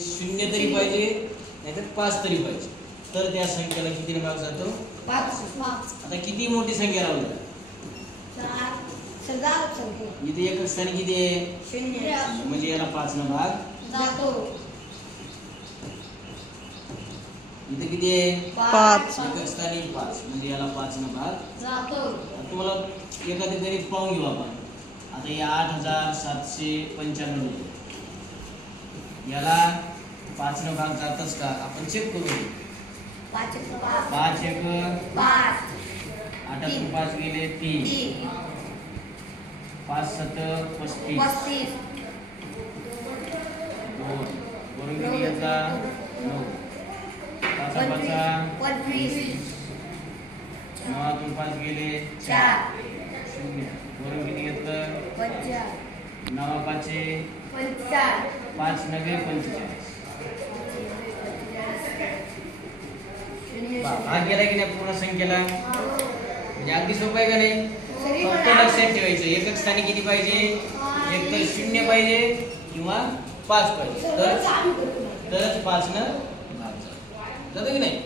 शून्य तरी पाहिजे नाहीतर 5 तरी पाहिजे, तर त्या संख्येला किती भाग जातो? 5. आता किती मोठी संख्या राहिली? इथे एकक स्थानी किती आहे? 0. म्हणजे याला 5 न भाग जातो. इथे किती आहे? 5. एकक स्थानी 5 म्हणजे याला 5 न भाग जातो. तुम्हाला एखादी गणित पाहून घेऊ आपण. आता हे 8795 याला 5 न भाग जातच का? आपण चेक करू. 5 1 5 1 5. 8 5 गेले 3. 5 7 35. 35. 2 वरून किती येता? 9. 5 5 25. 9 5 गेले 4. 0 वरून किती घेतलं? 50. 9 5 50. 5 9 45. भाग गेला की नाही पूर्ण संख्येला? म्हणजे अगदी सोपं आहे का नाही? फक्त लक्षात ठेवायचं एकक स्थानी किती पाहिजे? एक तर 0 पाहिजे किंवा 5 पाहिजे, तरच 5 न भाग जातो की नाही?